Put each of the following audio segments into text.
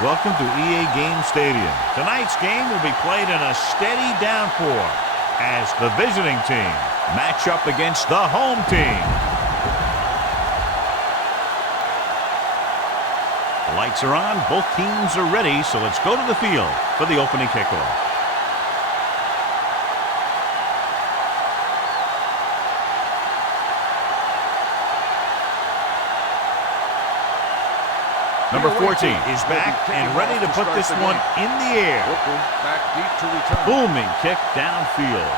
Welcome to EA Game Stadium. Tonight's game will be played in a steady downpour as the visiting team match up against the home team. The lights are on, both teams are ready, so let's go to the field for the opening kickoff. Number 14 is back and ready to put this one in the air. Back deep to return. Booming kick downfield.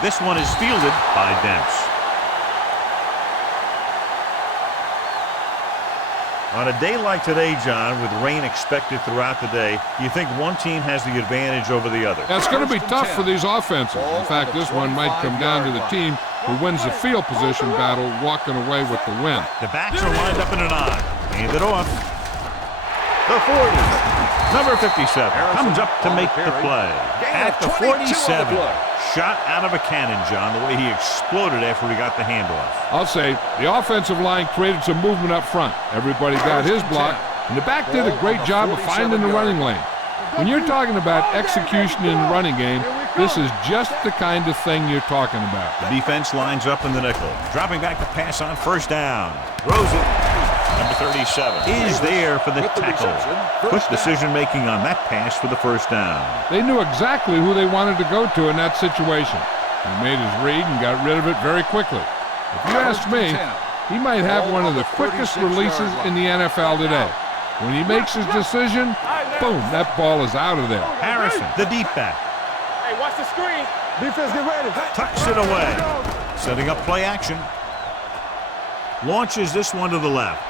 This one is fielded by Dempsey. On a day like today, John, with rain expected throughout the day, you think one team has the advantage over the other? It's going to be tough for these offenses. In fact, this one might come down to the team who wins the field position battle, walking away with the win. The backs are lined up in an I. Hand it off. The 40. Number 57 comes up to make the play. At the 47. Shot out of a cannon, John, the way he exploded after he got the handoff. I'll say the offensive line created some movement up front. Everybody got his block, and the back did a great job of finding the running lane. When you're talking about execution in the running game, this is just the kind of thing you're talking about. The defense lines up in the nickel. Dropping back to pass on first down. Throws it. Number 37 is there for the tackle. Quick decision-making on that pass for the first down. They knew exactly who they wanted to go to in that situation. He made his read and got rid of it very quickly. If you ask me, he might have one of the quickest releases in the NFL today. When he makes his decision, boom, that ball is out of there. Harrison, the deep back. Hey, watch the screen. Defense, get ready. Tucks it away. Setting up play action. Launches this one to the left.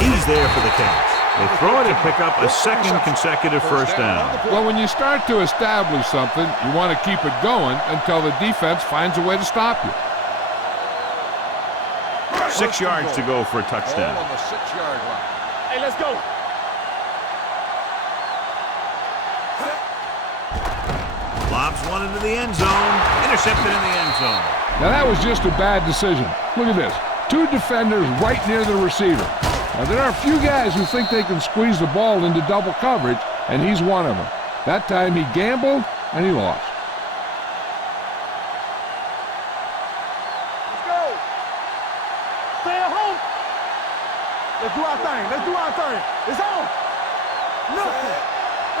He's there for the catch. They throw it and pick up a second consecutive first down. Well, when you start to establish something, you want to keep it going until the defense finds a way to stop you. 6 yards to go for a touchdown. On the 6-yard line. Hey, let's go. Lobs one into the end zone. Intercepted in the end zone. Now, that was just a bad decision. Look at this. 2 defenders right near the receiver. Now, there are a few guys who think they can squeeze the ball into double coverage, and he's one of them. That time he gambled, and he lost. Let's go. Stay at home. Let's do our thing. Let's do our thing. It's on. Nothing.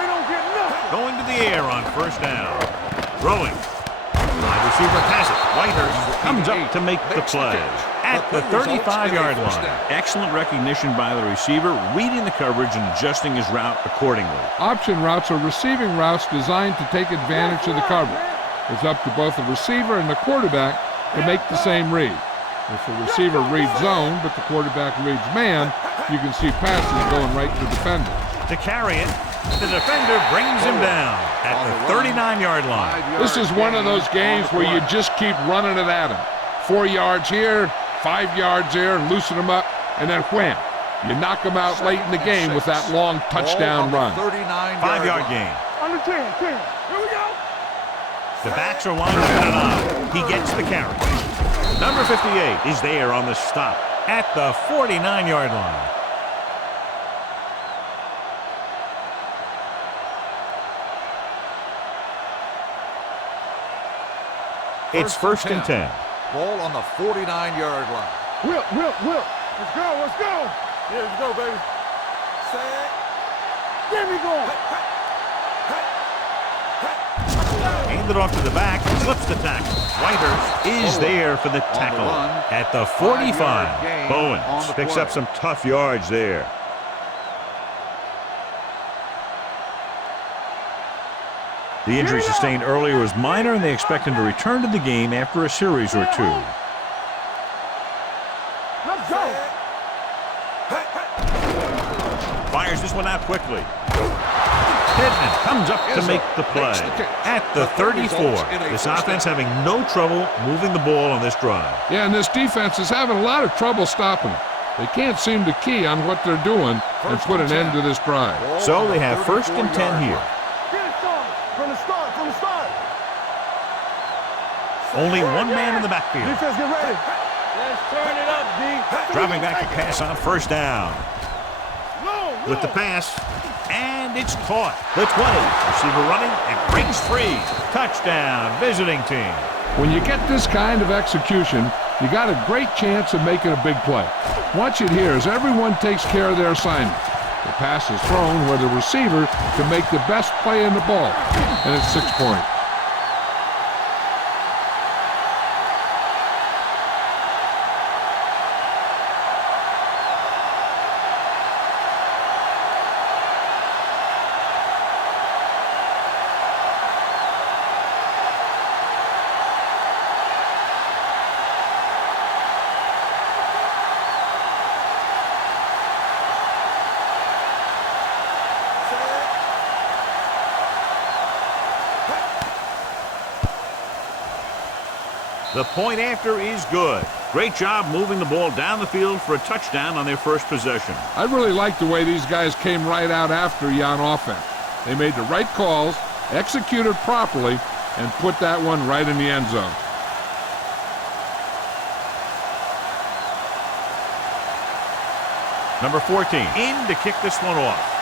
They don't get nothing. Going to the air on first down. Throwing. Wide receiver has it. Whitehurst comes up to make the play. At the 35-yard line. Excellent recognition by the receiver, reading the coverage and adjusting his route accordingly. Option routes are receiving routes designed to take advantage of the coverage. It's up to both the receiver and the quarterback to make the same read. If the receiver reads zone, but the quarterback reads man, you can see passes going right to defenders. To carry it, the defender brings him down at the 39-yard line. This is one of those games where you just keep running it at him. 4 yards here, 5 yards there, loosen them up, and then wham. You knock them out late in the game with that long touchdown run. 5-yard gain. Under 10. Here we go. The backs are lined up in an I. He gets the carry. Number 58 is there on the stop at the 49-yard line. It's first and 10. Ball on the 49-yard line. Whip. Let's go. Yeah, let's go, baby. Set. There we go. Handed off to the back, slips the tackle. Whitehurst is there for the tackle at the 45. Bowens picks up some tough yards there. The injury sustained earlier was minor, and they expect him to return to the game after a series or two. Let's go. Fires this one out quickly. Pittman comes up to make the play at the 34. This offense having no trouble moving the ball on this drive. Yeah, and this defense is having a lot of trouble stopping it. They can't seem to key on what they're doing and put an end to this drive. So they have first and 10 here. From the start. Only one man in the backfield. Defense, get ready. Let's turn it up, D. Dropping back to pass on first down. with the pass. And it's caught. The 20. Receiver running and breaks free. Touchdown, visiting team. When you get this kind of execution, you got a great chance of making a big play. Watch it here as everyone takes care of their assignment. The pass is thrown where the receiver can make the best play in the ball, and it's 6 points. The point after is good. Great job moving the ball down the field for a touchdown on their first possession. I really like the way these guys came right out after you on offense. They made the right calls, executed properly, and put that one right in the end zone. Number 14 in to kick this one off.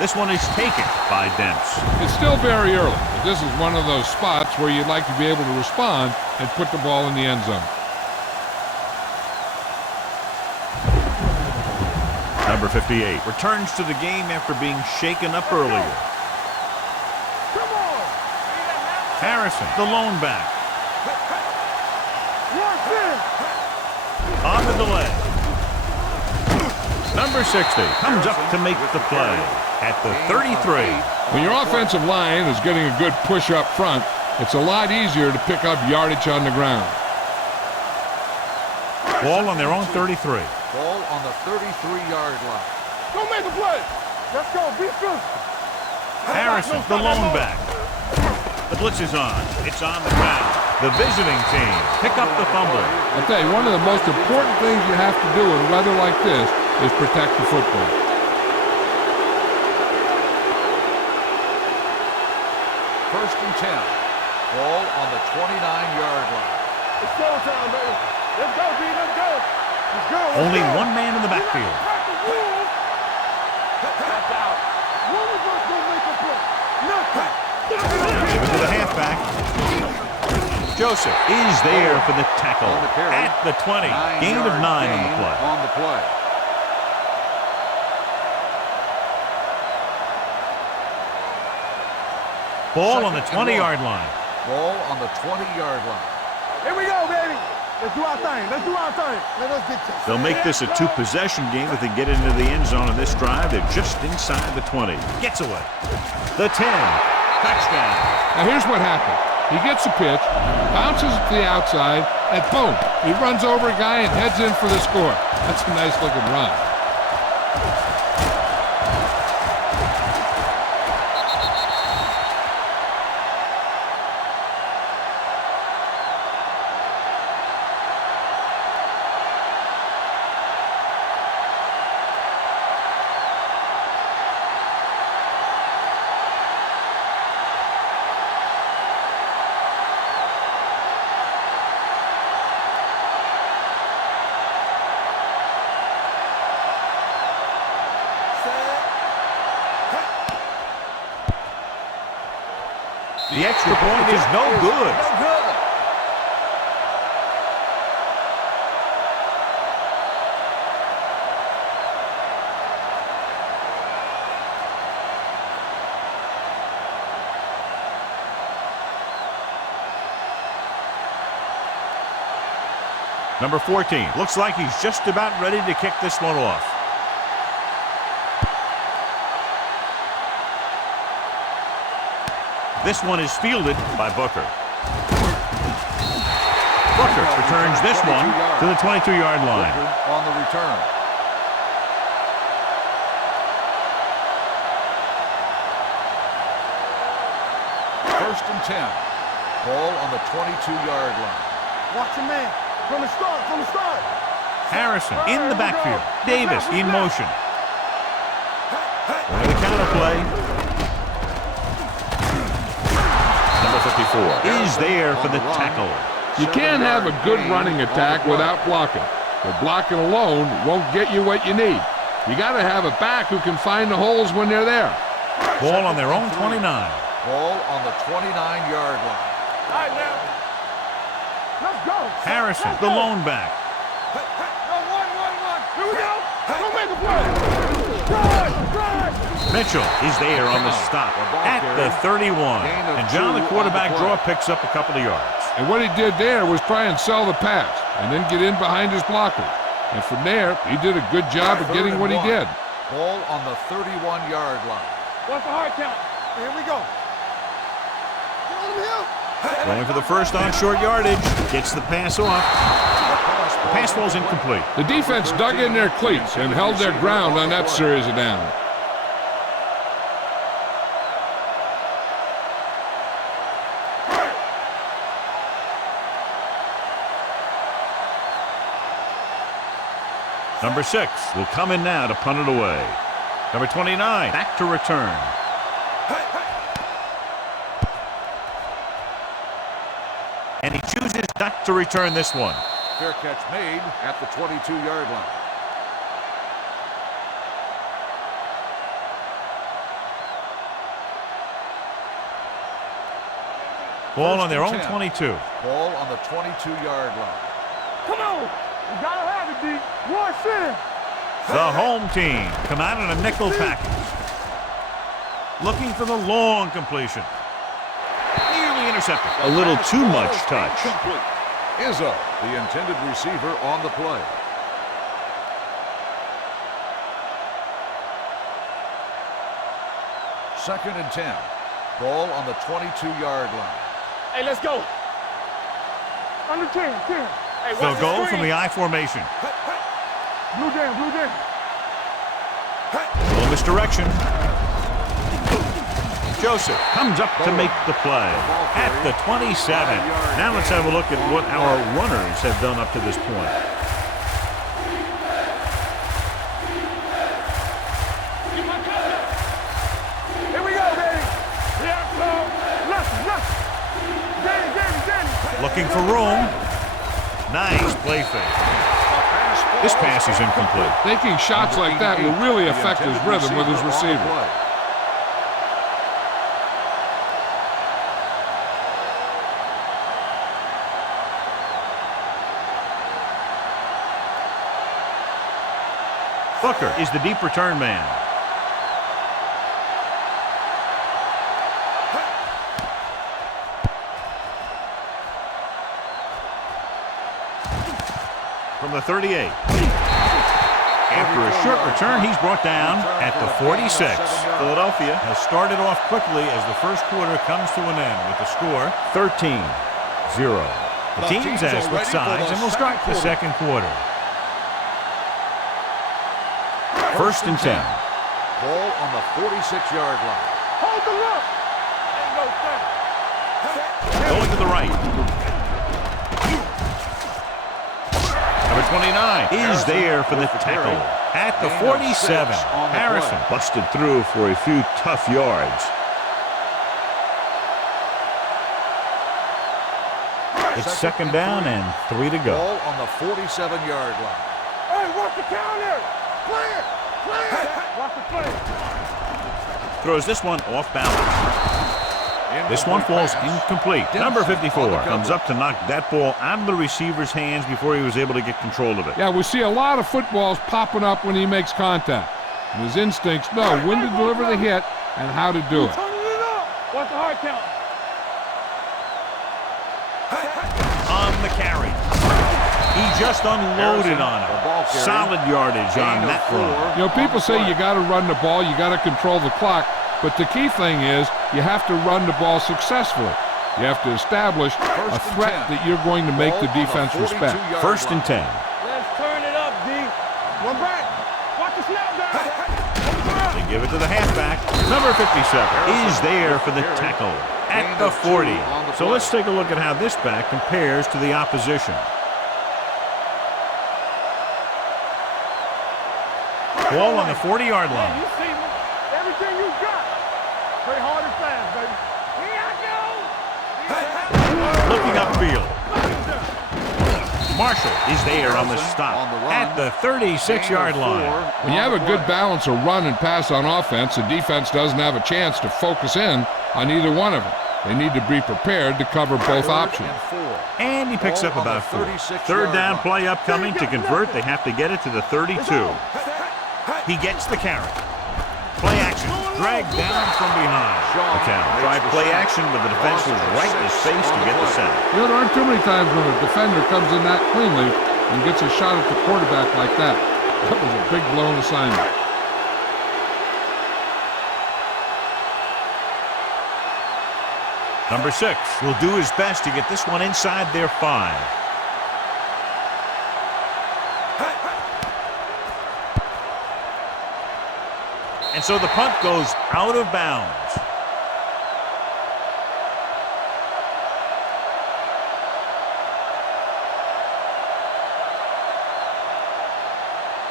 This one is taken by Dents. It's still very early, but this is one of those spots where you'd like to be able to respond and put the ball in the end zone. Number 58 returns to the game after being shaken up earlier. Come on. Harrison, the lone back. Watch this. On the delay. Number 60 comes up to make the play at the 33. When your offensive line is getting a good push up front, it's a lot easier to pick up yardage on the ground. Ball on their own 33. Ball on the 33-yard line. Don't make a play. Let's go. Be physical. Harrison, the lone back. The blitz is on. It's on the ground. The visiting team pick up the fumble. I'll tell you, one of the most important things you have to do in weather like this is protect the football. First and 10. Ball on the 29-yard line. It's go time, baby. Let's go, B. Let's go. Let's go. Only one man in the backfield. That's out. One of us gonna make a play. Nothing. Give it to the halfback. Joseph is there for the tackle On the carry. at the 20. Gain of 9 on the play. On the play. Ball on the Second and 20-yard line. Ball on the 20-yard line. Here we go, baby. Let's do our thing. Let's do our thing. Let us get this. They'll make this a two-possession game if they get into the end zone on this drive. They're just inside the 20. Gets away. The 10. Touchdown. Now here's what happened. He gets a pitch, bounces to the outside, and boom, he runs over a guy and heads in for the score. That's a nice looking run. The extra point is no good. No good. Number 14 looks like he's just about ready to kick this one off. This one is fielded by Booker. Booker returns this one to the 22-yard line. Booker on the return. First and 10. Ball on the 22-yard line. Watch your man. From the start. From the start. Harrison in the backfield. Davis in motion. Going to the counter play. Number 54 is there for the tackle You can't have a good running attack without blocking. But blocking alone won't get you what you need. You got to have a back who can find the holes when they're there. Ball on their own 29. Ball on the 29-yard line. All right, now. Let's go. Harrison, Let's the go. lone back. Here we go. Go make a play. Drive. Mitchell is there on the stop at the 31. And John, the quarterback draw, picks up a couple of yards. And what he did there was try and sell the pass and then get in behind his blockers. And from there, he did a good job of getting what he did. Ball on the 31-yard line. What's the hard count? Here we go. Going for the first on short yardage. Gets the pass off. The pass falls incomplete. The defense dug in their cleats and held their ground on that series of downs. Number 6 will come in now to punt it away. Number 29 back to return. And he chooses not to return this one. Fair catch made at the 22-yard line. Ball on their own 22. Ball on the 22-yard line. Come on. You gotta have it, D. Rush in. The home team come out in a nickel package. Looking for the long completion. Nearly intercepted. A little too much touch. Complete. Izzo, the intended receiver, on the play. Second and 10. Ball on the 22-yard line. Hey, let's go. Under 10. Hey, They'll go from the I formation. Blue jam. Little misdirection. Joseph comes up to make the play at the 27. Now let's have a look at what our runners have done up to this point. Here we go, baby. Yeah, nothing. Danny. Looking for room. Nice play fake. This pass is incomplete. Taking shots like that will really affect his rhythm with his receiver. Booker is the deep return man. From the 38. After a short return, he's brought down at the 46. Philadelphia has started off quickly as the first quarter comes to an end with the score 13-0. The teams have switched sides and will start the second quarter. First and 10. Ball on the 46-yard line. Hold the look. Ain't no thing. Going to the right. Number 29 is there for the tackle at the 47. Harrison busted through for a few tough yards. It's second down and 3 to go. Ball on the 47-yard line. Hey, watch the counter. Play it. Watch the play. Throws this one off balance. This one falls incomplete. Number 54 comes up to knock that ball out of the receiver's hands before he was able to get control of it. Yeah, we see a lot of footballs popping up when he makes contact. And his instincts know when to deliver the hit and how to do it. Turning it up. What's the hard count? On the carry. He just unloaded on him. Solid yardage on that run. You know, people say you got to run the ball, you got to control the clock, but the key thing is you have to run the ball successfully. You have to establish a threat that you're going to make the defense respect. First and 10. Let's turn it up, D. One back. Watch the snap down. They give it to the halfback. Number 57 is there for the tackle at the 40. So let's take a look at how this back compares to the opposition. Ball on the 40-yard line. You see me? Everything you got. Play hard and fast, baby. Here I go. Looking upfield. Marshall is there on the stop at the 36-yard line. When you have a good balance of run and pass on offense, the defense doesn't have a chance to focus in on either one of them. They need to be prepared to cover both options. And he picks up about 4. Third down play upcoming. To convert, they have to get it to the 32. He gets the carry. Play action. Dragged down from behind. McCown tried play action, but the defense was right in his face to get the sack. You know, there aren't too many times when a defender comes in that cleanly and gets a shot at the quarterback like that. That was a big blown assignment. Number 6 will do his best to get this one inside their 5. And so the punt goes out of bounds.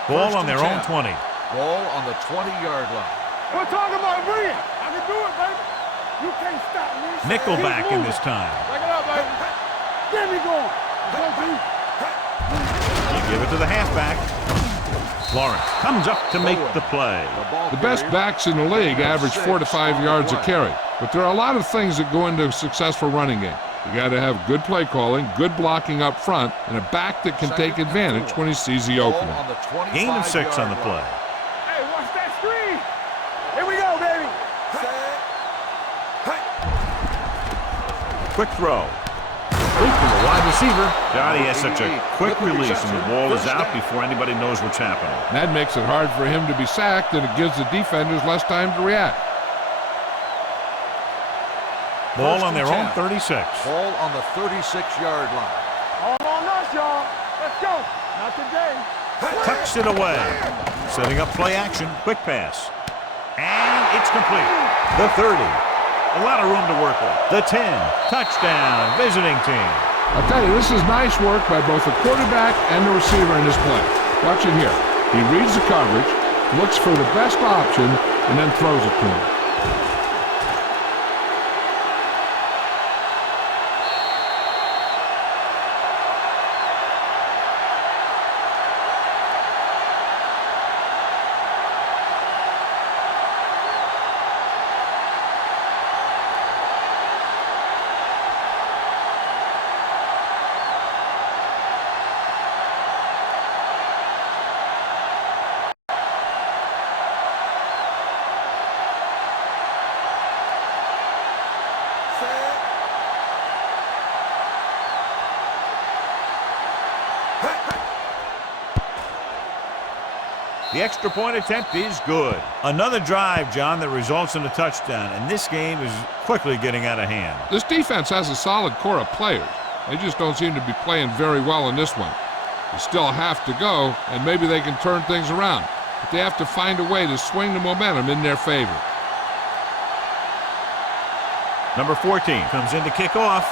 Ball on their own 20. Ball on the 20-yard line. We're talking about bring it. I can do it, baby. You can't stop me. Nickelback in this time. Back it up, baby. Get me going. You give it to the halfback. Lawrence comes up to make the play. The best backs in the league average 4 to 5 yards a carry. But there are a lot of things that go into a successful running game. You got to have good play calling, good blocking up front, and a back that can take advantage when he sees the opening. Gain of 6 on the play. Hey, watch that screen. Here we go, baby. Quick throw. Complete to the wide receiver. God, he has such a quick release, and the ball is out before anybody knows what's happening. That makes it hard for him to be sacked, and it gives the defenders less time to react. Ball on their own 36. Ball on the 36-yard line. All on us, y'all. Let's go. Not today. Tucks it away. Setting up play action. Quick pass. And it's complete. The 30. A lot of room to work with. The 10. Touchdown. Visiting team. I'll tell you, this is nice work by both the quarterback and the receiver in this play. Watch it here. He reads the coverage, looks for the best option, and then throws it to him. The extra point attempt is good. Another drive, John, that results in a touchdown, and this game is quickly getting out of hand. This defense has a solid core of players. They just don't seem to be playing very well in this one. They still have to go, and maybe they can turn things around. But they have to find a way to swing the momentum in their favor. Number 14 comes in to kick off.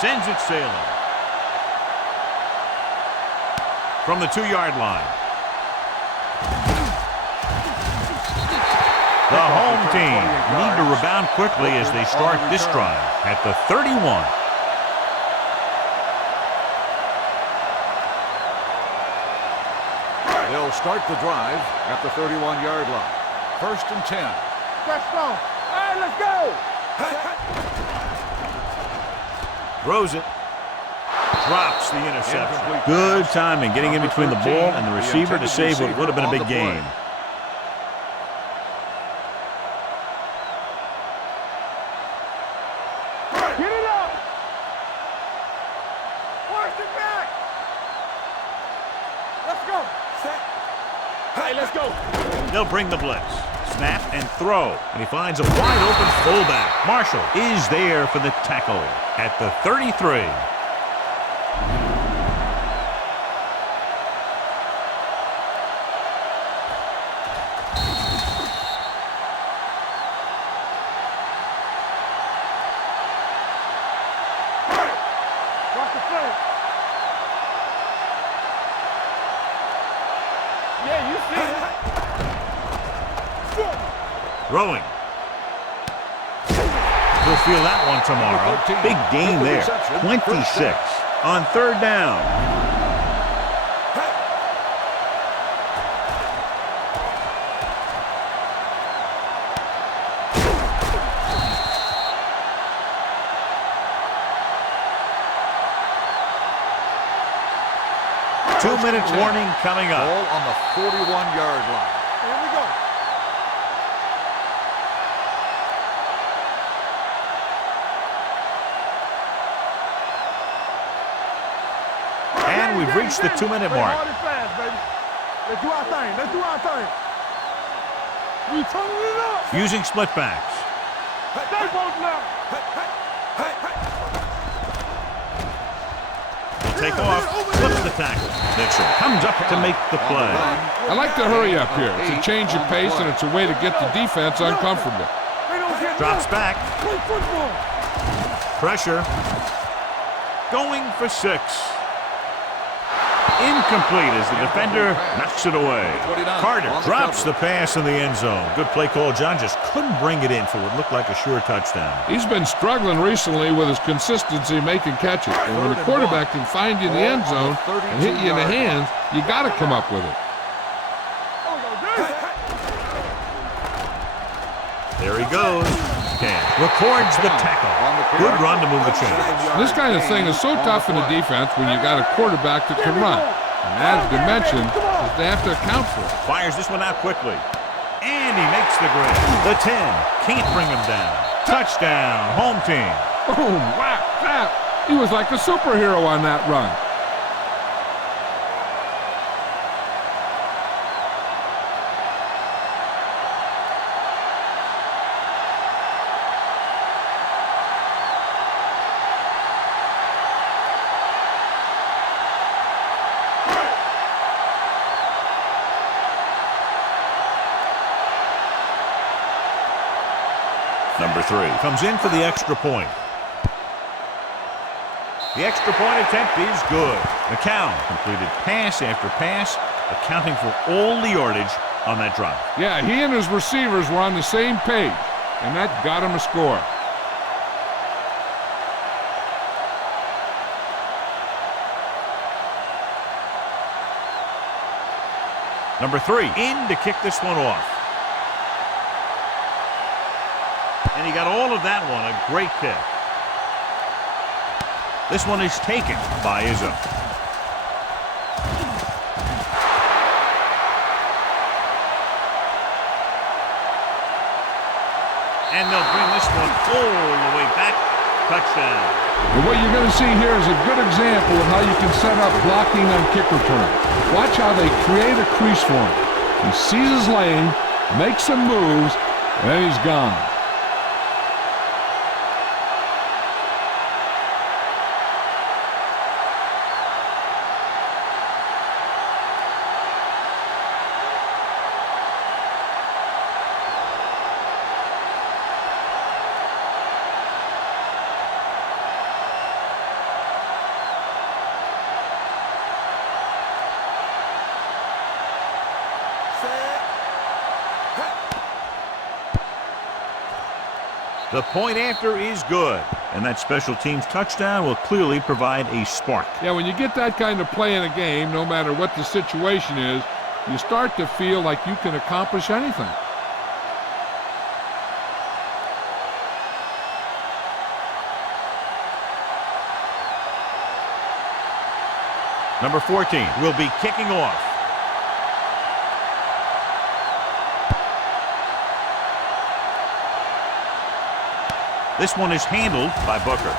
Sends it sailing. From the 2-yard line. The home team need to rebound quickly as they start this drive at the 31. They'll start the drive at the 31-yard line. 1st and 10. Let's go. All right, let's go. Throws it. Drops the interception. Good timing, getting in between the ball and the receiver to save what would have been a big game. Get it up. Force it back. Let's go. Set. Hey, let's go. They'll bring the blitz. Snap and throw. And he finds a wide open fullback. Marshall is there for the tackle at the 33. Throwing. He'll You'll feel that one tomorrow. Big gain there. 26 on third down. Two-minute warning coming up. Ball on the 41-yard line. Here we go. And we've reached the 2-minute mark. Hard and fast, baby. Let's do our thing. Let's do our thing. We turning it up. Using split backs. Stay both now. Take off, flips the tackle. Mitchell comes up to make the play. I like to hurry up here. It's a change of pace, and it's a way to get the defense uncomfortable. Drops back. Play football. Pressure. Going for 6. Incomplete as the defender knocks it away. Carter drops the pass in the end zone. Good play call. John just couldn't bring it in for what looked like a sure touchdown. He's been struggling recently with his consistency making catches. And when a quarterback can find you in the end zone and hit you in the hands, you got to come up with it. There he goes. Records the tackle. Good run to move the chains. This kind of thing is so tough in the defense when you got a quarterback that can run. And added dimension is they have to account for it. Fires this one out quickly. And he makes the grade. The 10. Can't bring him down. Touchdown. Home team. Boom. Whap. Snap. He was like a superhero on that run. Number 3 comes in for the extra point. The extra point attempt is good. McCown completed pass after pass, accounting for all the yardage on that drive. Yeah, he and his receivers were on the same page, and that got him a score. Number 3 in to kick this one off. And he got all of that one. A great kick. This one is taken by Izzo. And they'll bring this one all the way back. Touchdown. And what you're going to see here is a good example of how you can set up blocking on kick return. Watch how they create a crease for him. He sees his lane, makes some moves, and then he's gone. The point after is good, and that special teams touchdown will clearly provide a spark. Yeah, when you get that kind of play in a game, no matter what the situation is, you start to feel like you can accomplish anything. Number 14 will be kicking off. This one is handled by Booker.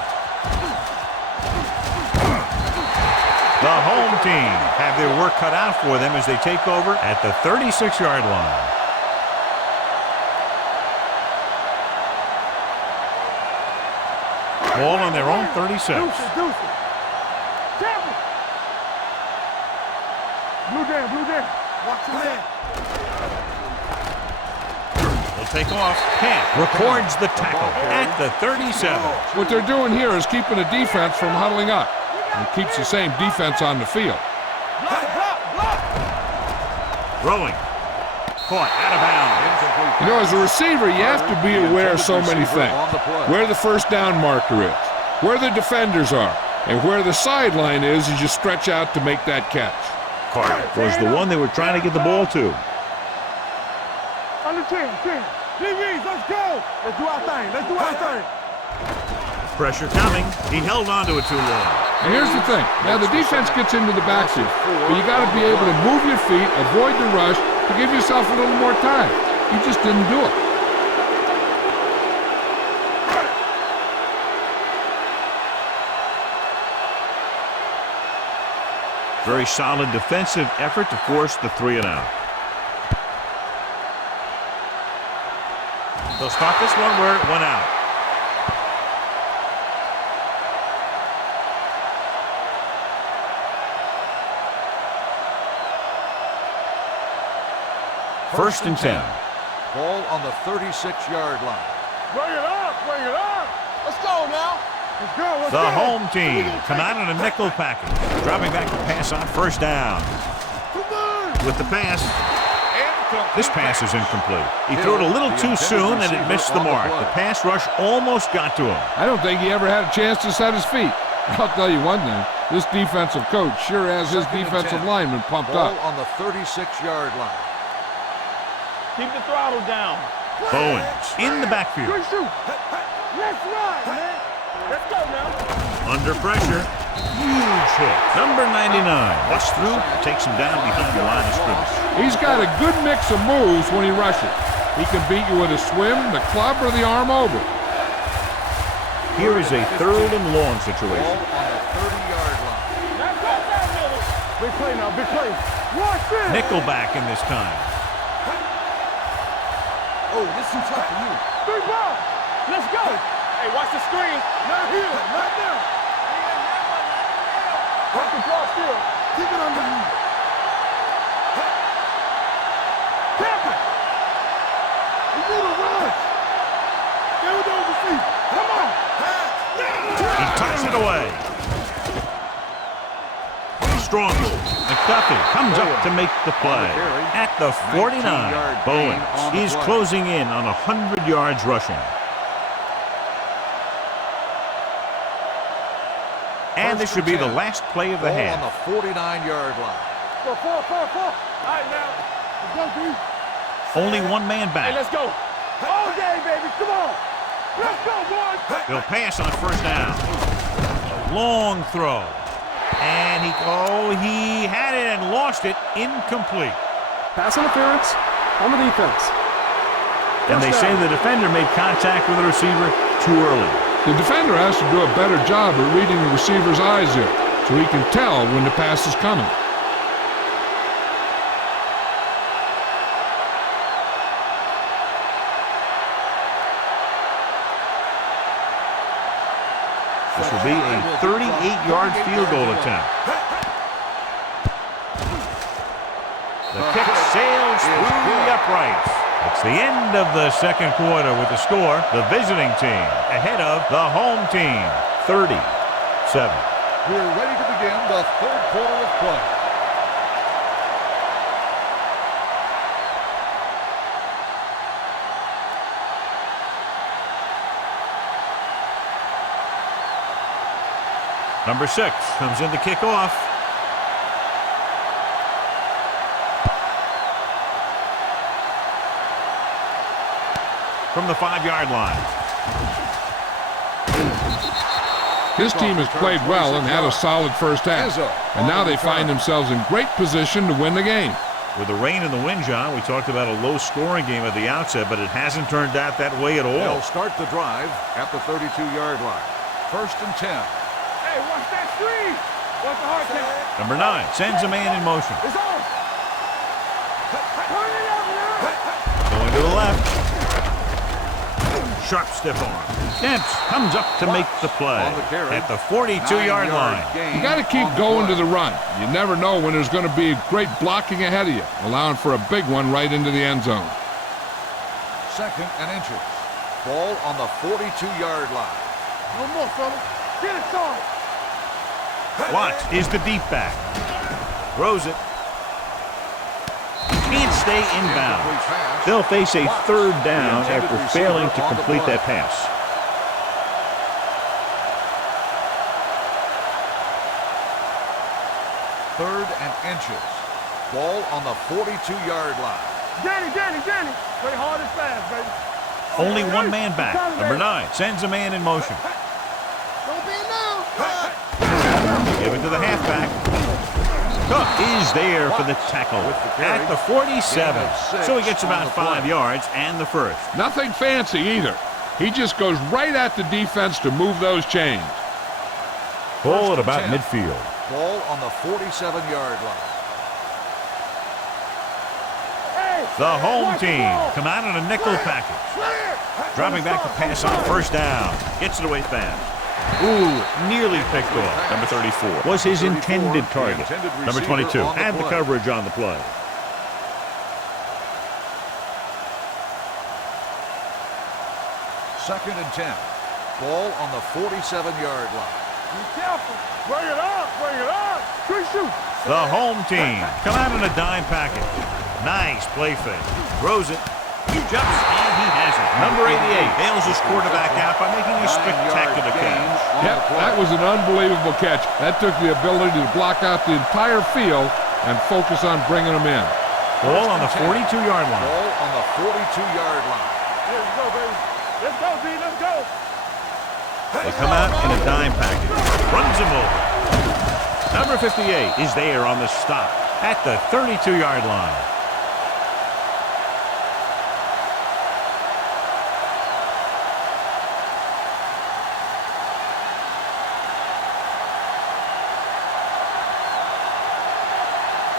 The home team have their work cut out for them as they take over at the 36-yard line. Ball on their own 36. Blue down. Watch your head. Take off. Records the tackle at the 37. What they're doing here is keeping the defense from huddling up. And keeps the same defense on the field. Throwing. Caught out of bounds. You know, as a receiver, you have to be aware of so many things. Where the first down marker is, where the defenders are, and where the sideline is as you stretch out to make that catch. Carter was the one they were trying to get the ball to. Under 10. DBs, let's go. Let's do our thing. Let's do our thing. Pressure coming. He held on to it too long. And here's the thing. Now, the defense gets into the backfield, but you got to be able to move your feet, avoid the rush, to give yourself a little more time. You just didn't do it. Very solid defensive effort to force the 3-and-out. They'll start this one where it went out. First and 10. Ball on the 36-yard line. Bring it up. Let's go now. Let's go. The home team come out in a nickel package. Dropping back to pass on first down. With the pass. This pass is incomplete. He threw it a little too soon and it missed the mark. The pass rush almost got to him. I don't think he ever had a chance to set his feet. I'll tell you one thing. This defensive coach sure has his defensive lineman pumped up. Ball on the 36-yard line. Keep the throttle down. Bowens in the backfield. Let's ride, man. Let's go now. Under pressure. Huge hit. Number 99. Busts through. Takes him down behind the line of scrimmage. He's got a good mix of moves when he rushes. He can beat you with a swim, the club, or the arm over. Here is a 3rd and long situation. Ball on the 30-yard line. Let's go down, middle. Big play now, big play. Watch this. Nickelback in this time. Oh, this is tough for you. 3 ball. Let's go. Hey, watch the screen. Not here, not now. Watch the ball still. Keep it underneath. Tap it. We need a rush. Get it over feet. Come on. He tucks it away. Strong move. McDuffie comes up to make the play. At the 49, Bowens. He's closing in on 100 yards rushing. And this should be the last play of the half. On the 49-yard line. Go, 4. All right, now. Let's go, D. Only one man back. Hey, let's go. All day, baby. Come on. Let's go, boys. He'll pass on first down. Long throw. And he had it and lost it. Incomplete. Pass interference on the defense. And they say the defender made contact with the receiver too early. The defender has to do a better job at reading the receiver's eyes here, so he can tell when the pass is coming. This will be a 38-yard field goal attempt. The kick sails through the uprights. It's the end of the second quarter with the score. The visiting team ahead of the home team, 37. We're ready to begin the 3rd quarter of play. Number 6 comes in to kick off. From the 5-yard line. His team has played well and had a solid first half. And now they find themselves in great position to win the game. With the rain and the wind, John, we talked about a low-scoring game at the outset, but it hasn't turned out that way at all. They'll start the drive at the 32-yard line. 1st and 10. Hey, watch that screen. Watch the hard kick. Number 9 sends a man in motion. It's on. Turn it up now. Going to the left. Sharp stiff arm. Dempsey comes up to make the play at the 42-yard line. You got to keep going to the run. You never know when there's going to be great blocking ahead of you, allowing for a big one right into the end zone. 2nd and inches. Ball on the 42-yard line. No more, fella. Get it started. Watt is the deep back. Throws it. can't stay in bounds. They'll face a third down after failing to complete that pass. Third and inches. Ball on the 42-yard line. Danny. Play hard and fast, baby. Only one man back. Number 9 sends a man in motion. Don't be now. Give it to the halfback. Cook is there for the tackle at the 47. So he gets about 5 yards and the first. Nothing fancy either. He just goes right at the defense to move those chains. Ball at about midfield. Ball on the 47-yard line. The home team come out in a nickel package. Dropping back to pass on first down. Gets it away fast. Ooh, nearly picked off. Number 34 was his intended target. Number 22 had the coverage on the play. Second and 10. Ball on the 47-yard line. Be careful. Bring it up. Quick shoot. The home team come out in a dime package. Nice play fake. Throws it. Jumps, and he has it. Number 88 bails his quarterback out by making a spectacular catch. Yep, that was an unbelievable catch. That took the ability to block out the entire field and focus on bringing them in. Ball on the 42-yard line. Ball on the 42-yard line. Let's go, baby. Let's go, D. Let's go. They come out in a dime package. Runs him over. Number 58 is there on the stop at the 32-yard line.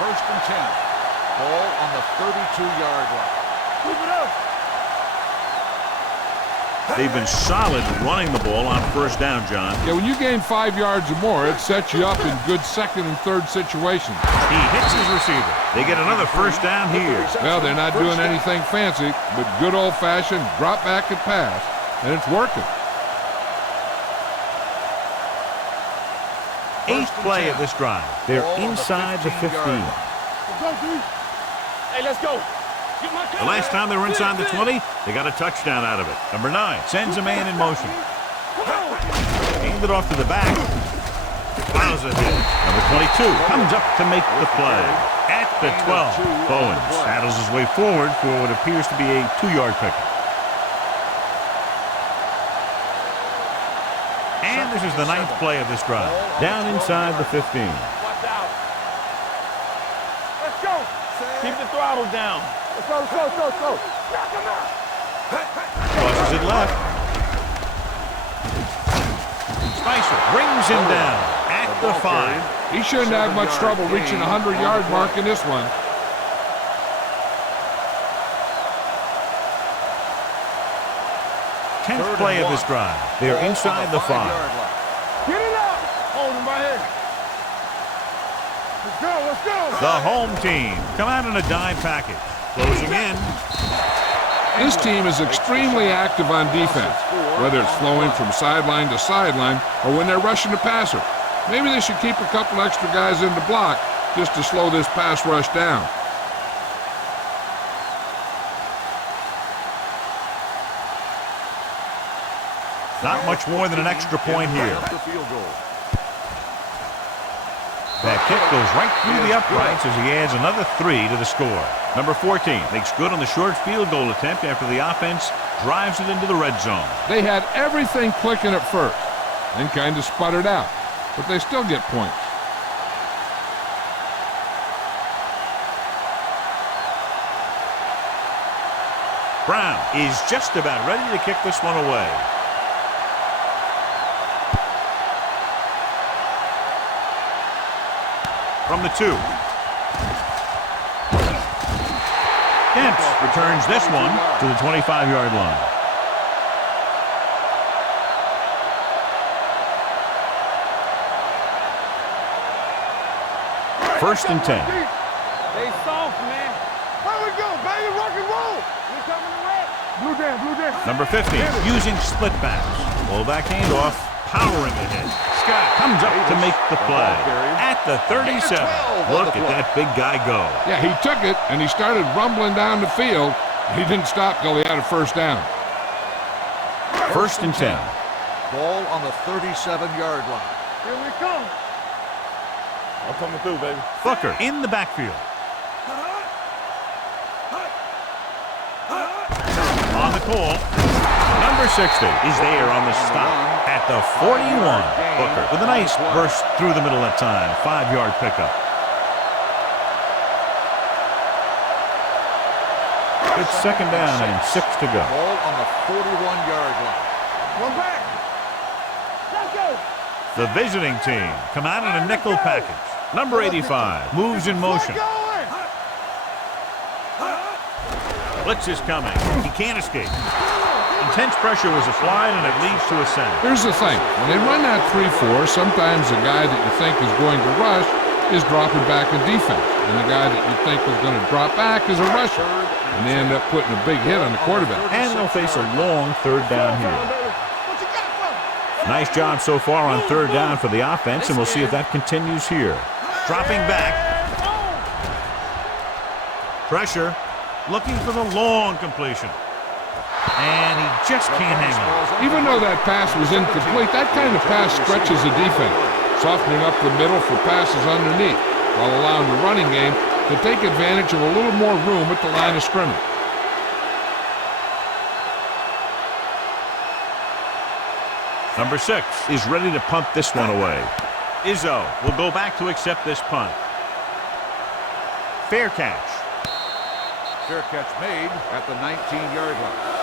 First and 10. Ball on the 32-yard line. Keep it up. They've been solid running the ball on first down, John. Yeah, when you gain 5 yards or more, it sets you up in good second and third situations. He hits his receiver. They get another first down here. Well, they're not doing anything fancy, but good old-fashioned drop back and pass, and it's working. Eighth play of this drive. They're inside the 15. Let's go, D. Hey, let's go. The last time they were inside the 20, they got a touchdown out of it. Number 9 sends a man in motion. Hand it off to the back. Plows it in. Number 22 comes up to make the play. At the 12, Bowens saddles his way forward for what appears to be a 2-yard pickup. And this is the 9th play of this drive. Down inside the 15. Watch out. Let's go. Keep the throttle down. Let's go. Knock him out. Crosses it left. Spicer brings him down at the 5. He shouldn't have much trouble reaching the 100-yard mark in this one. Tenth play of this drive. They're inside the 5. Get it up. Hold him right here. Let's go. The home team come out in a dime package. Closing in. This team is extremely active on defense, whether it's flowing from sideline to sideline or when they're rushing the passer. Maybe they should keep a couple extra guys in the block just to slow this pass rush down. Not much more than an extra point here. That kick goes right through the uprights as he adds another 3 to the score. Number 14 makes good on the short field goal attempt after the offense drives it into the red zone. They had everything clicking at first, then kind of sputtered out, but they still get points. Brown is just about ready to kick this one away. From the 2. Kemps returns this one to the 25-yard line. First and 10. They soft, man. Here we go, baby. Rock and roll. We coming to red. Blue down. Number 15 using split backs. Fullback handoff. powering ahead. Scott comes up to make the play. At the 37. Look at that big guy go. Yeah, he took it, and he started rumbling down the field. He didn't stop till he had a first down. First and 10. Ball on the 37-yard line. Here we come. I'm coming through, baby. Booker in the backfield. On the call. Number 60 is there on the stop at the 41. Booker with a nice burst through the middle that time. 5-yard pickup. It's second down and 6 to go. Ball on the 41-yard line. One back. Let's go. The visiting team come out in a nickel package. Number 85 moves in motion. Blitz is coming. He can't escape. Intense pressure was applied, and it leads to a sack. Here's the thing. When they run that 3-4, sometimes the guy that you think is going to rush is dropping back in defense. And the guy that you think is going to drop back is a rusher. And they end up putting a big hit on the quarterback. And they'll face a long third down here. Nice job so far on third down for the offense, and we'll see if that continues here. Dropping back. Pressure. Looking for the long completion. And he just can't hang on. Even though that pass was incomplete, that kind of pass stretches the defense, softening up the middle for passes underneath, while allowing the running game to take advantage of a little more room at the line of scrimmage. Number 6 is ready to punt this one away. Izzo will go back to accept this punt. Fair catch. Fair catch made at the 19-yard line.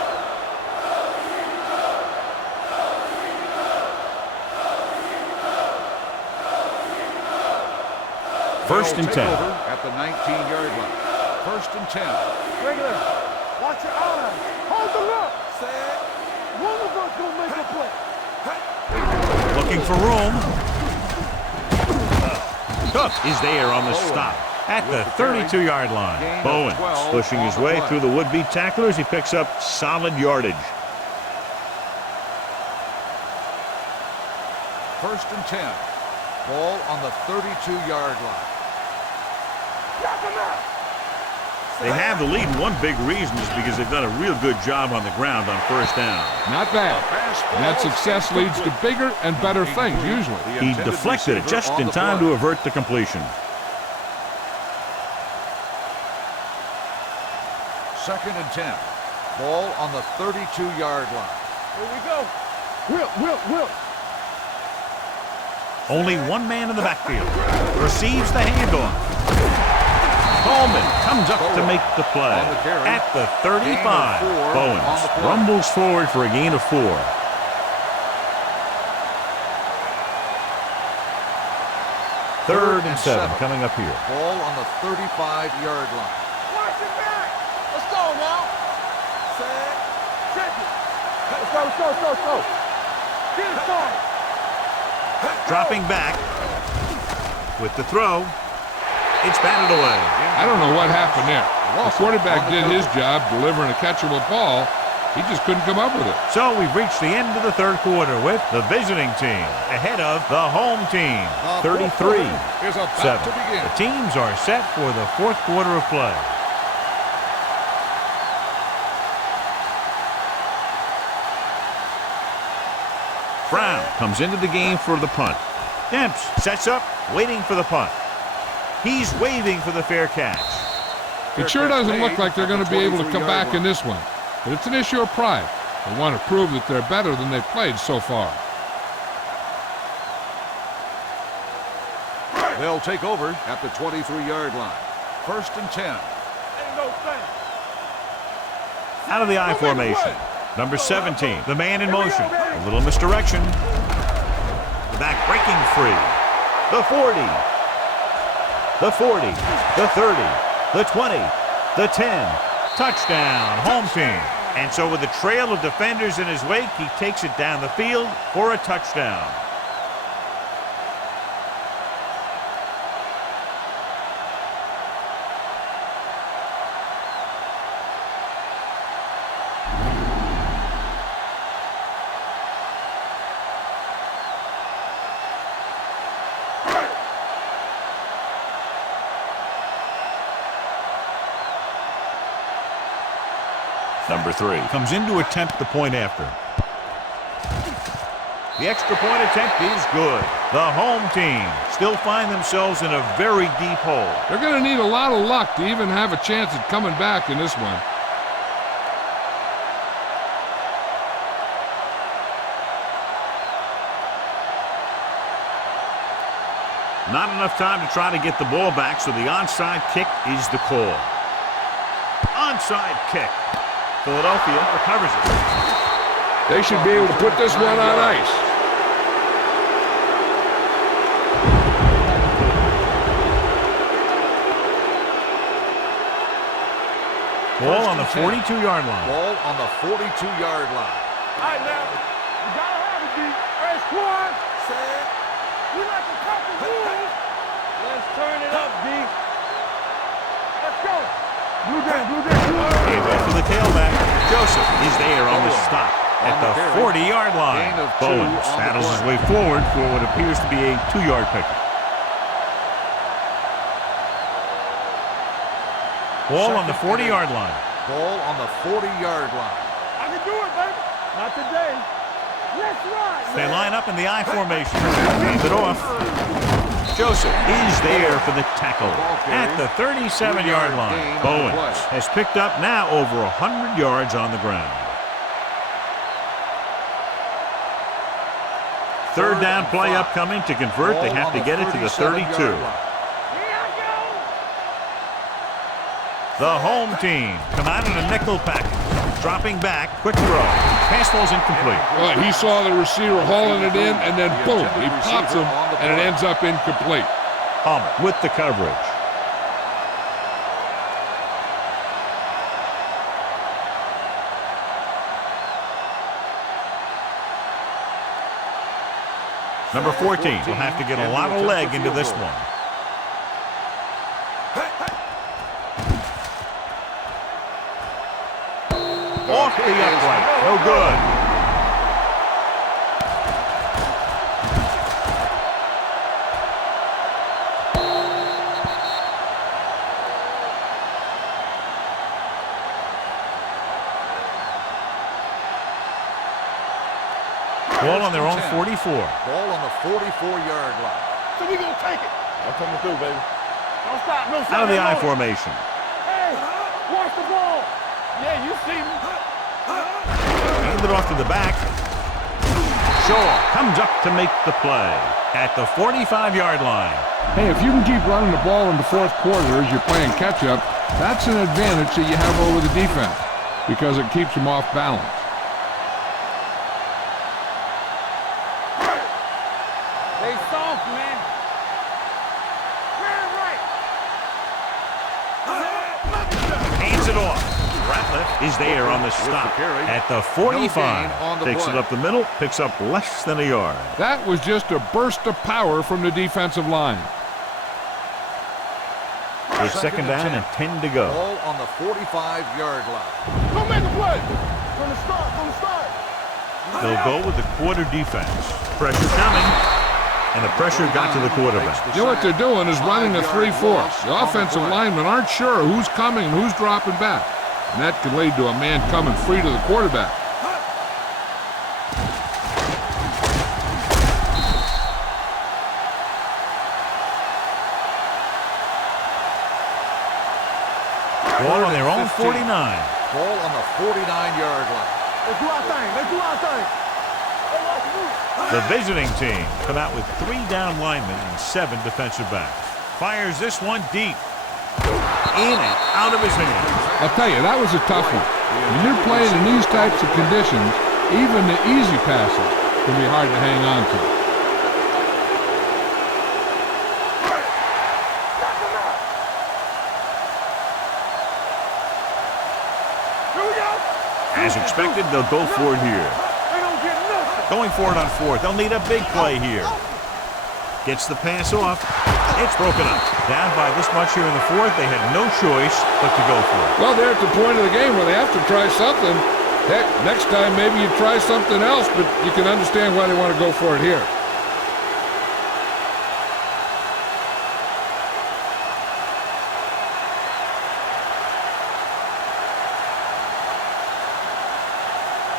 First and 10. At the 19-yard line. First and 10. Regular. Watch your eyes. Hold the look. One of us gonna make a play. Looking for room. Cook is there on the stop at the 32-yard line. Bowens pushing his way through the would-be tacklers. He picks up solid yardage. First and 10. Ball on the 32-yard line. They have the lead, and one big reason is because they've done a real good job on the ground on first down. Not bad. And that success leads to bigger and better things, usually. He deflected it just in time to avert the completion. Second and 10. Ball on the 32-yard line. Here we go. Whip. Only one man in the backfield. Receives the handoff. Coleman comes up to make the play. At the 35. Bowens rumbles forward for a gain of 4. Third and 7 coming up here. Ball on the 35-yard line. Watch it back. Let's go now. Check it. Let's go. Get it started. Dropping back with the throw. It's batted away. I don't know what happened there. The quarterback did his job delivering a catchable ball. He just couldn't come up with it. So we've reached the end of the third quarter with the visiting team ahead of the home team, 33-7. The teams are set for the fourth quarter of play. Brown comes into the game for the punt. Demps sets up, waiting for the punt. He's waving for the fair catch. It sure doesn't look like they're going to be able to come back in this one, but it's an issue of pride. They want to prove that they're better than they've played so far. They'll take over at the 23-yard line. First and 10. Out of the I formation. Number 17, the man in motion. A little misdirection. The back breaking free. The 40. The 40. The 30. The 20. The 10. Touchdown, home team. And so with a trail of defenders in his wake, he takes it down the field for a touchdown. Number 3 comes in to attempt the point after. The extra point attempt is good. The home team still find themselves in a very deep hole. They're going to need a lot of luck to even have a chance at coming back in this one. Not enough time to try to get the ball back, so the onside kick is the call. Onside kick. Philadelphia recovers it. They should be able to put this one on ice. Ball on the 42-yard line. Ball on the 42-yard line. All right, now, you gotta have it, D. Hey, squad. We like to cut the rules. Let's turn it up, D. Let's go. Blue Jay, Blue Jay, Blue Jay. Handoff to the tailback. Joseph is there on the stop at the 40-yard line. Bowens battles his way forward for what appears to be a 2-yard pickup. Ball on the 40-yard line. Ball on the 40-yard line. I can do it, baby. Not today. Let's ride. They line up in the I formation. Hands it off. Joseph is there for the tackle at the 37-yard line. Bowens has picked up now over 100 yards on the ground. Third down play upcoming. To convert, they have to get it to the 32. The home team come out in a nickel package. Dropping back, quick throw. Pass falls incomplete. Well, he saw the receiver hauling it in, and then boom, he pops him, and it ends up incomplete. Palmer with the coverage. Number 14 will have to get a lot of leg into this one. Off the upright. No good. Ball on their own 44. Ball on the 44-yard line. So we gonna take it. I'm coming through, baby. Don't stop. No stop. Out of the I formation. Hey, watch the ball. Yeah, you see me. Hand it off to the back. Shaw comes up to make the play at the 45-yard line. Hey, if you can keep running the ball in the fourth quarter as you're playing catch-up, that's an advantage that you have over the defense because it keeps them off balance. They soft, man. Hands it off. Ratliff is there on the stop at the 45. Takes it up the middle, picks up less than a yard. That was just a burst of power from the defensive line. It's second down and 10 to go. Ball on the 45-yard line. Go make a play. From the start, from the start. They'll go with the quarter defense. Pressure coming, and the pressure got to the quarterback. You know what they're doing is running a 3-4. The offensive linemen aren't sure who's coming and who's dropping back. And that could lead to a man coming free to the quarterback. Ball on their own 49. Ball on the 49-yard line. Let's do our thing. Let's do our thing. The visiting team come out with 3 down linemen and 7 defensive backs. Fires this one deep. In and out of his hands. I'll tell you, that was a tough one. When you're playing in these types of conditions, even the easy passes can be hard to hang on to. As expected, they'll go for it here. They don't get nothing. Going for it on 4th. They'll need a big play here. Gets the pass off. It's broken up. Down by this much here in the 4th. They had no choice but to go for it. Well, they're at the point of the game where they have to try something. Heck, next time maybe you try something else, but you can understand why they want to go for it here.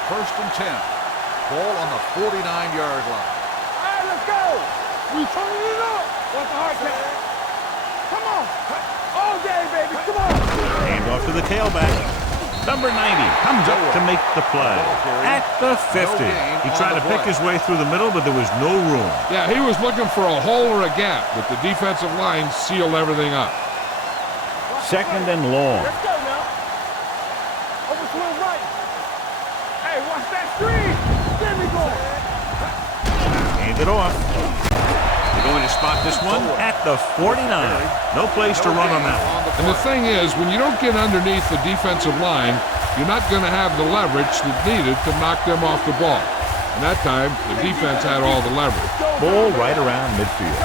First and 10. Ball on the 49-yard line. All right, let's go. We turning it up. What's the hard count? Come on. All day, baby. Come on. Hand off to the tailback. Number 90 comes up to make the play. At the 50. He tried to pick his way through the middle, but there was no room. Yeah, he was looking for a hole or a gap, but the defensive line sealed everything up. Second and long. Let's go now. Over to his right. Hey, watch that screen. There we go. Hand it off. They're going to spot this one at the 49. No place to run on that one. And the thing is, when you don't get underneath the defensive line, you're not going to have the leverage that's needed to knock them off the ball. And that time, the defense had all the leverage. Ball right around midfield.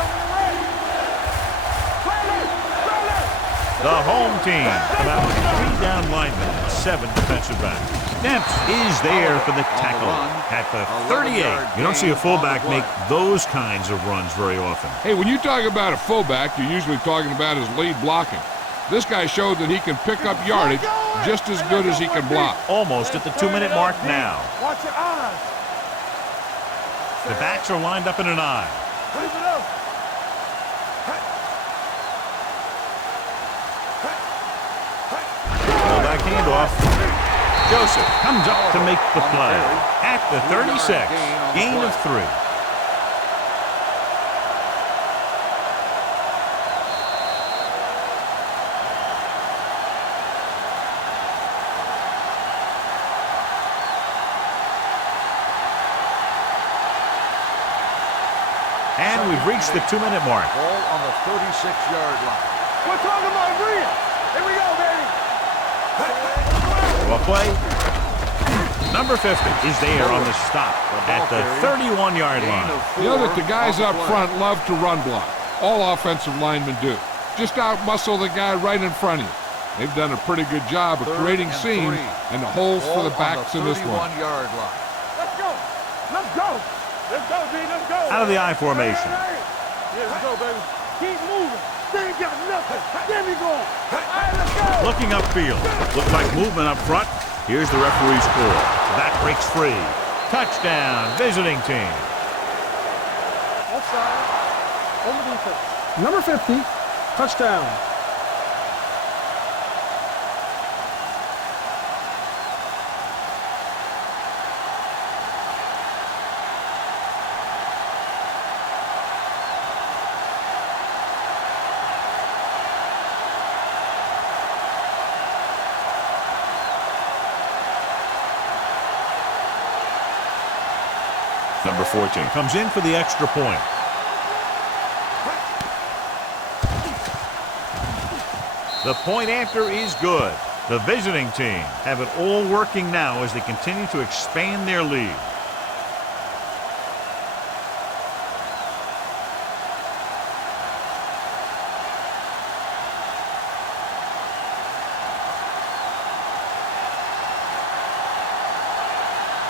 The home team come out with 3 down linemen and 7 defensive backs. Demps is there for the tackle at the 38. You don't see a fullback make those kinds of runs very often. Hey, when you talk about a fullback, you're usually talking about his lead blocking. This guy showed that he can pick up yardage just as good as he can block. Almost at the 2-minute mark now. Watch your eyes. The backs are lined up in an eye. Leave it up. Fullback handoff. Joseph comes up to make the play at the 36. Gain of 3. And we've reached the 2-minute mark. Ball on the 36-yard line. We're talking about agreeing. Here we go, baby. Well play. Number 50 is there on the stop at the 31-yard line. You know that the guys up front love to run block. All offensive linemen do. Just out-muscle the guy right in front of you. They've done a pretty good job of creating seams and the holes for the backs in this one. Let's go. Let's go. Let's go, B. Let's go. Out of the I formation. Here we go, baby. Keep moving. They ain't got nothing. There we go. All right, let's go. Looking upfield. Looks like movement up front. Here's the referee's call. The back breaks free. Touchdown, visiting team. Offside. On the defense. Number 50. Touchdown. Number 14 comes in for the extra point. The point after is good. The visiting team have it all working now as they continue to expand their lead.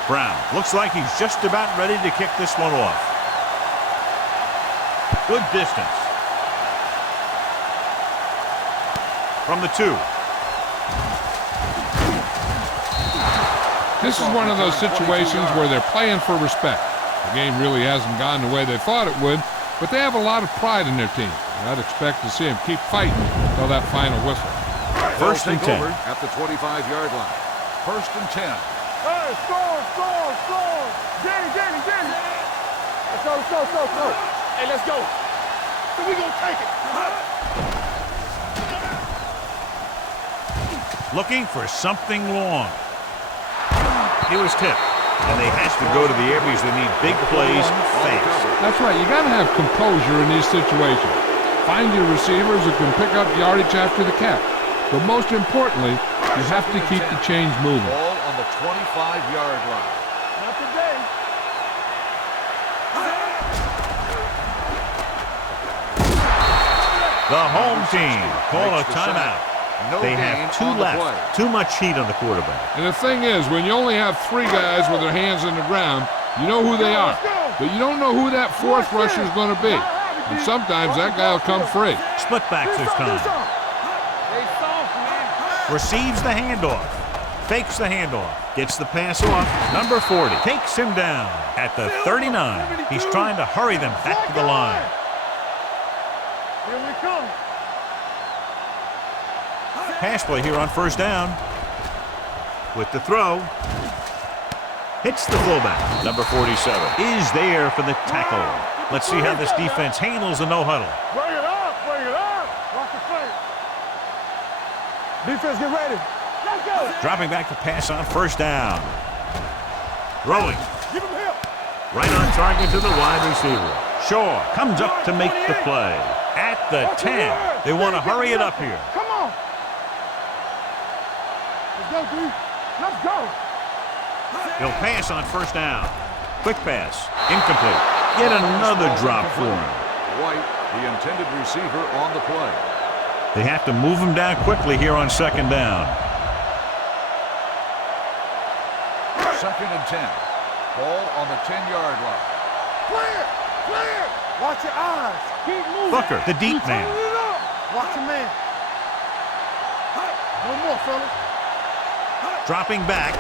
Brown looks like he's just about ready to kick this one off. Good distance. From the 2. This is one of those situations where they're playing for respect. The game really hasn't gone the way they thought it would, but they have a lot of pride in their team. And I'd expect to see them keep fighting until that final whistle. First and 10. At the 25-yard line. First and 10. Hey, score. Danny. Let's go. Hey, let's go. So we gonna take it. Looking for something long. He was tipped, and they have to go to the air because they need big plays fast. That's right. You got to have composure in these situations. Find your receivers who can pick up yardage after the catch. But most importantly, you have to keep the chains moving. Ball on the 25-yard line. Not today. The home team call a timeout. They have 2 left. Too much heat on the quarterback. And the thing is, when you only have 3 guys with their hands in the ground, you know who they are. But you don't know who that 4th rusher is going to be. And sometimes that guy will come free. Split backs this time. Receives the handoff. Fakes the handoff. Gets the pass off. Number 40 takes him down at the 39. He's trying to hurry them back to the line. Here we come. Pass play here on first down. With the throw. Hits the fullback. Number 47 is there for the tackle. Let's see how this defense handles the no-huddle. Bring it up, bring it up. Watch the play. Defense, get ready. Let's go. Dropping back to pass on first down. Throwing. Give him help. Right on target to the wide receiver. Shaw comes up to make the play. At the 10. They want to hurry it up here. Come on. Let's go, D. Let's go. He'll pass on first down. Quick pass. Incomplete. Yet another drop for him. White, the intended receiver, on the play. They have to move him down quickly here on second down. 2nd and 10. Ball on the 10-yard line. Clear, clear. Watch your eyes. Keep moving. Booker, the deep man. Watch your man. One more, fellas. Dropping back.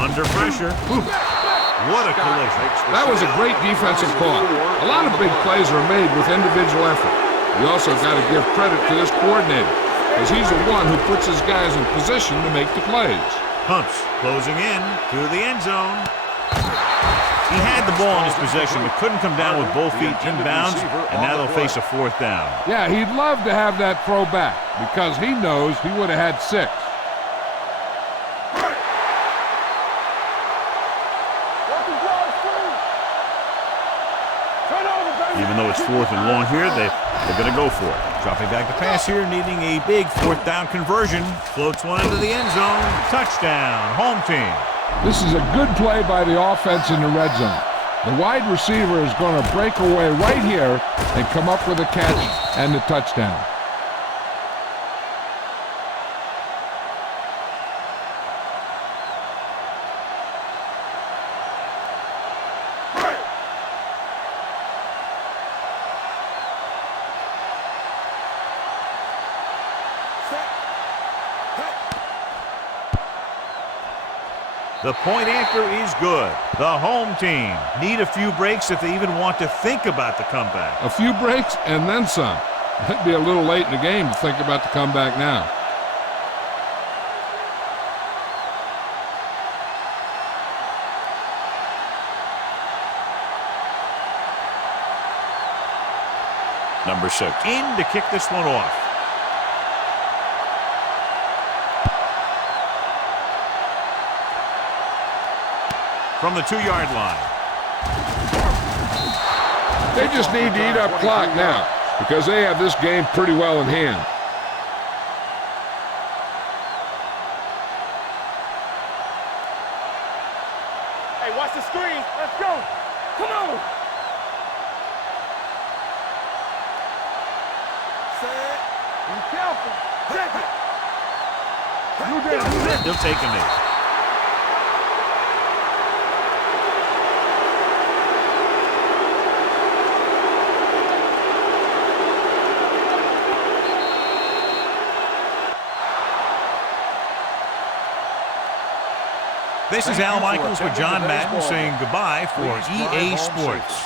Under pressure. Ooh. What a collision. That was a great defensive call. A lot of big plays are made with individual effort. You also got to give credit to this coordinator, because he's the one who puts his guys in position to make the plays. Pumps, closing in to the end zone. He had the ball in his possession, but couldn't come down with both feet inbounds, and now they'll face a fourth down. Yeah, he'd love to have that throw back, because he knows he would have had 6. Even though it's 4th and long here, they're going to go for it. Dropping back to pass here, needing a big 4th down conversion. Floats one into the end zone. Touchdown, home team. This is a good play by the offense in the red zone. The wide receiver is going to break away right here and come up with a catch and the touchdown. The point anchor is good. The home team need a few breaks if they even want to think about the comeback. A few breaks and then some. It'd be a little late in the game to think about the comeback now. Number 6 in to kick this one off. From the 2-yard line. They just need to eat up clock now, because they have this game pretty well in hand. Hey, watch the screen. Let's go. Come on. Set. Be careful. Check it. You did. He'll take him in. This is Al Michaels with John Madden saying goodbye for EA Sports.